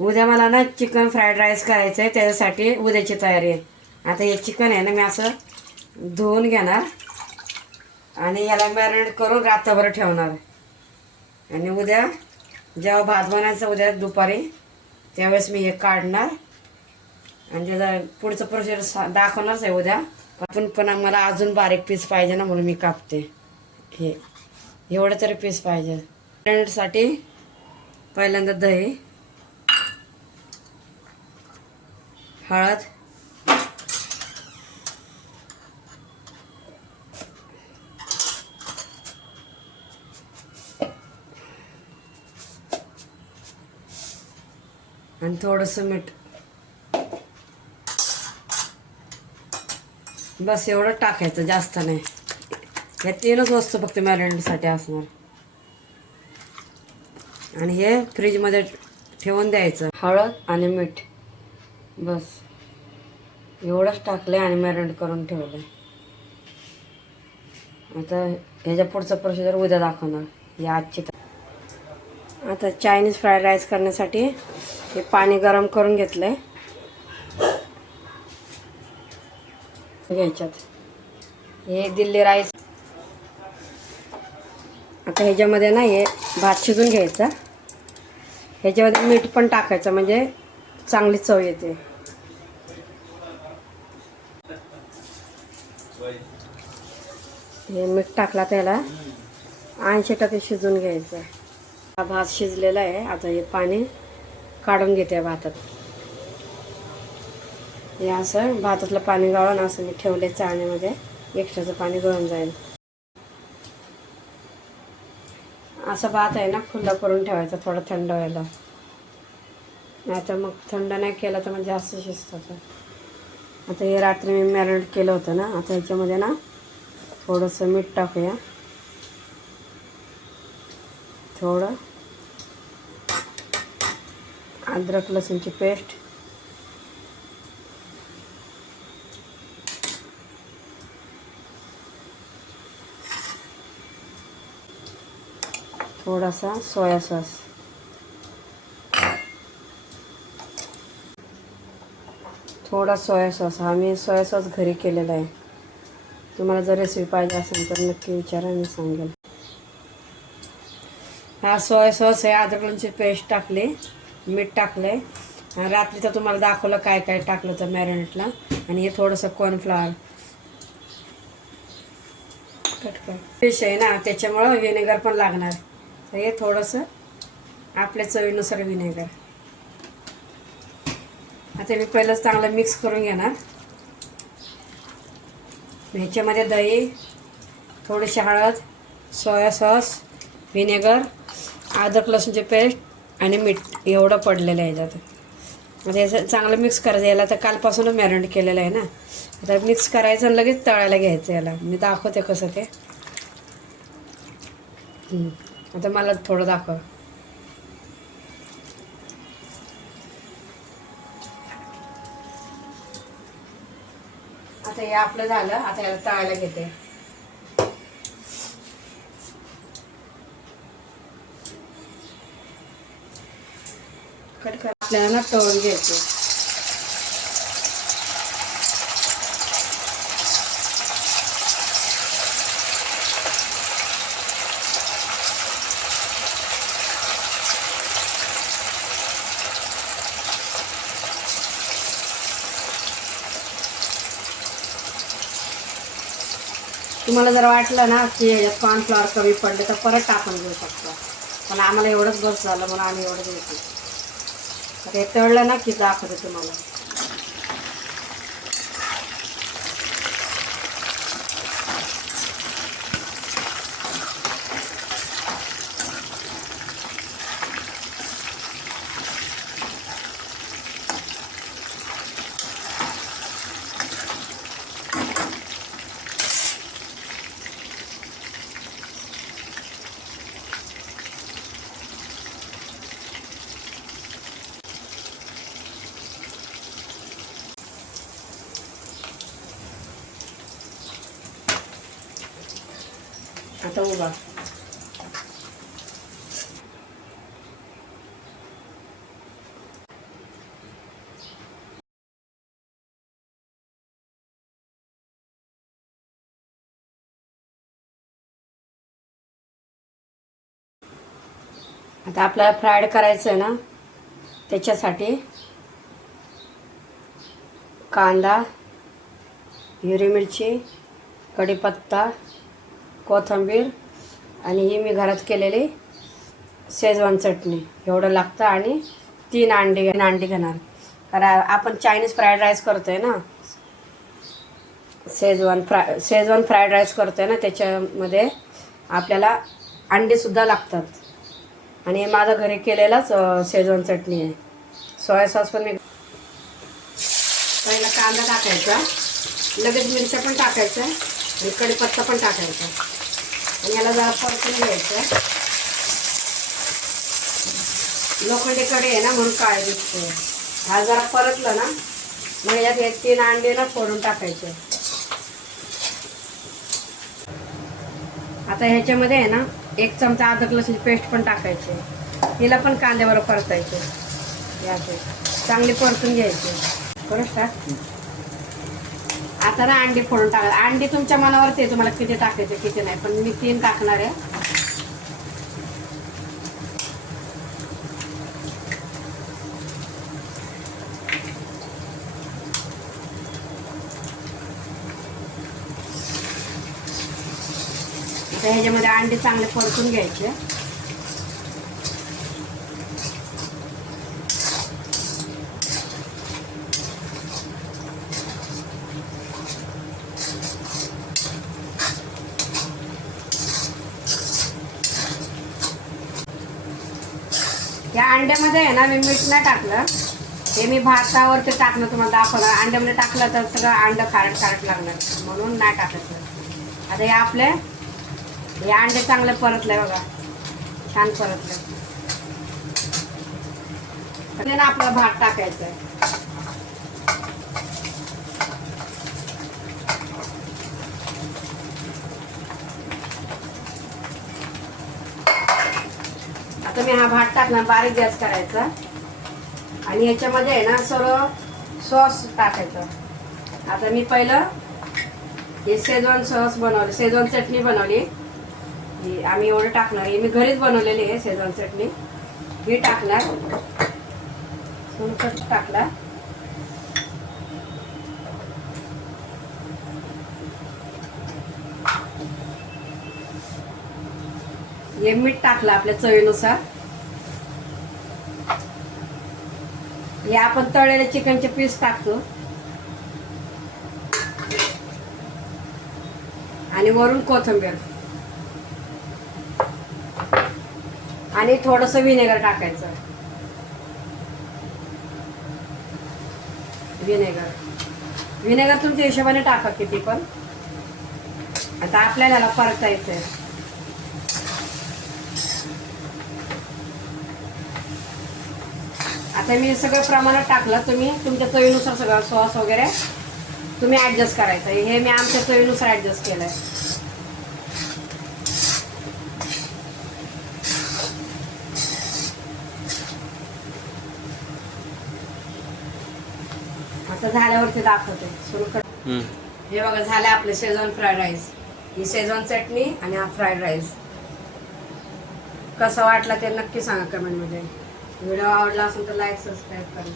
उद्या मला ना चिकन फ्राईड राईस करायचं आहे, त्याच्यासाठी उद्याची तयारी आहे. आता हे चिकन आहे ना मी असं धुवून घेणार आणि याला मॅरिनेट करून रात्रभर ठेवणार. आणि उद्या जेव्हा भात बनायचं उद्या दुपारी त्यावेळेस मी हे काढणार आणि त्याचा पुढचं प्रोसेस दाखवणारच आहे उद्या. पण मला अजून बारीक पीस पाहिजे ना, म्हणून मी कापते. हे एवढं तरी पीस पाहिजे. मॅरिनेटसाठी पहिल्यांदा दही, हळद, आणि थोडंसं मीठ, बस एवढं टाकायचं, जास्त नाही. हे 3च वस्तू फक्त मॅरिनेटसाठी असणार. आणि हे फ्रीजमध्ये ठेवून द्यायचं. हळद आणि मीठ, बस एवढंच टाकलं आणि मॅरिनेट करून ठेवलं. आता ह्याच्या पुढचं प्रोसिजर उद्या दाखवणार. या आजची आता चायनीज फ्राईड राईस करण्यासाठी हे पाणी गरम करून घेतलं आहे. घ्यायच्यात हे दिल्ली राईस. आता ह्याच्यामध्ये ना हे भात शिजून घ्यायचा. ह्याच्यामध्ये मीठ पण टाकायचं म्हणजे चांगली चव येते. हे मीठ टाकला त्याला 80% शिजून घ्यायचं. हा भात शिजलेला आहे. आता हे पाणी काढून घेते भातात. हे असं भातातलं पाणी गाळून असं मी ठेवले चाळणीमध्ये, एक्स्ट्राचं पाणी गळून जाईल. असं भात आहे ना खुल्ला करून ठेवायचा थोडं थंड व्हायला, नाहीतर मग थंड नाही केलं तर मग जास्त शिजतं. आता हे रात्री मी मॅरिनेट केलं होतं ना, आता ह्याच्यामध्ये ना थोडंसं मीठ टाकूया, थोडं अद्रक लसूणची पेस्ट, थोडासा सोया सॉस, थोडा सोया सॉस. हा मी सोया सॉस घरी केलेला आहे. तुम्हाला जर रेसिपी पाहिजे असेल तर नक्की विचारा, मी सांगेल. हा सोया सॉस आहे. अद्रक लसूणची पेस्ट टाकली, मीठ टाकले. रात्रीचं तुम्हाला दाखवलं काय काय टाकलं तर मॅरिनेटला. आणि हे थोडंसं कॉर्नफ्लॉवर. फिश आहे ना त्याच्यामुळं व्हिनेगर पण लागणार. तर हे थोडंसं आपल्या चवीनुसार व्हिनेगर. आता मी पहिलंच चांगलं मिक्स करून घेणार. ह्याच्यामध्ये दही, थोडीशी हळद, सोया सॉस, व्हिनेगर, अद्रक लसूणची पेस्ट आणि मीठ एवढं पडलेलं आहे ह्याच्यात. म्हणजे असं चांगलं मिक्स करायचं. याला तर कालपासूनच मॅरिनेट केलेलं आहे ना. आता मिक्स करायचं आणि लगेच तळायला घ्यायचं. याला मी दाखवते कसं ते. आता मला थोडं दाखव. आता हे आपलं झालं. आता याला तळायला घेते. कट कर. आपल्याला ना तळून घ्यायचे. तुम्हाला जर वाटलं ना की याच्यात कॉर्नफ्लॉवर कमी पडले तर परत टाकून घेऊ शकतो, पण आम्हाला एवढंच बस झालं म्हणून आम्ही एवढंच घेतो. आता हे तळलं ना की दाखवते तुम्हाला. आता उभा. आता आपल्याला फ्राईड करायचं आहे ना, त्याच्यासाठी कांदा, हिरवी मिरची, कढीपत्ता, कोथिंबीर आणि ही मी घरात केलेली शेजवान चटणी एवढं लागतं आणि 3 अंडी घेणार. कारण आपण चायनीज फ्राईड राईस करतोय ना, शेजवान फ्राईड राईस करतोय ना, त्याच्यामध्ये आपल्याला अंडीसुद्धा लागतात. आणि माझा घरी केलेलाच शेजवान चटणी आहे. सोया सॉस पण मी पहिला कांदा टाकायचा, लगेच मिरच्या पण टाकायच्या आणि कढीपत्ता पण टाकायचा आणि याला जरा परतून घ्यायचं. लोखंडी कढई आहे ना म्हणून काळे दिसते. हा जरा परतलं ना मग यात हे 3 अंडे ना फोडून टाकायचे. आता ह्याच्यामध्ये आहे ना 1 चमचा अद्रक लसूण पेस्ट पण टाकायचे. हिला पण कांद्याबरोबर परतायचे. याचे चांगली परतून घ्यायचे. करू टाक. आता ना अंडी फोडून टाका. अंडी तुमच्या मनावरती आहे तुम्हाला किती टाकायचे किती नाही, पण मी 3 टाकणार आहे. आता ह्याच्यामध्ये अंडी चांगले परतून घ्यायचे. या अंड्यामध्ये आहे ना मी मीठ नाही टाकलं, हे मी भातावरती टाकलं तुम्हाला दाखवलं. अंड्यामध्ये टाकलं तर सगळं अंड खारट लागणार म्हणून नाही टाकायचं. आता हे अंडे चांगले परतले बघा, छान परतले. ना आपला भात टाकायचा आहे. आता मी हा भात टाकणार, बारीक गॅस करायचा आणि याच्यामध्ये आहे ना सर्व सॉस टाकायचा. आता मी पहिलं हे शेजवान सॉस बनवलं, शेजवान चटणी बनवली. आम्ही एवढं टाकणार, हे मी घरीच बनवलेली आहे शेजवान चटणी. हे टाकणार, थोडंसं टाकला. हे मीठ टाकलं आपल्या चवीनुसार. हे आपण तळलेले चिकनचे पीस टाकतो आणि वरून कोथिंबीर आणि थोडंसं व्हिनेगर टाकायचं. व्हिनेगर तुमच्या हिशोबाने टाका किती पण. आता आपल्याला परतायचंय. आता मी सगळं प्रमाणात टाकलं, तुम्ही तुमच्या चवीनुसार सगळं सॉस वगैरे तुम्ही ऍडजस्ट करायचं. हे मी आमच्या चवीनुसार ऍडजस्ट केलंय. आता झाल्यावरती दाखवते सुरू कर. हे बघा झालं आपलं शेजवान फ्राईड राईस. ही शेजवान चटणी आणि हा फ्राईड राईस. कसा वाटला ते नक्की सांगा कमेंटमध्ये. व्हिडिओ आवडला असेल तर लाईक सबस्क्राईब करा.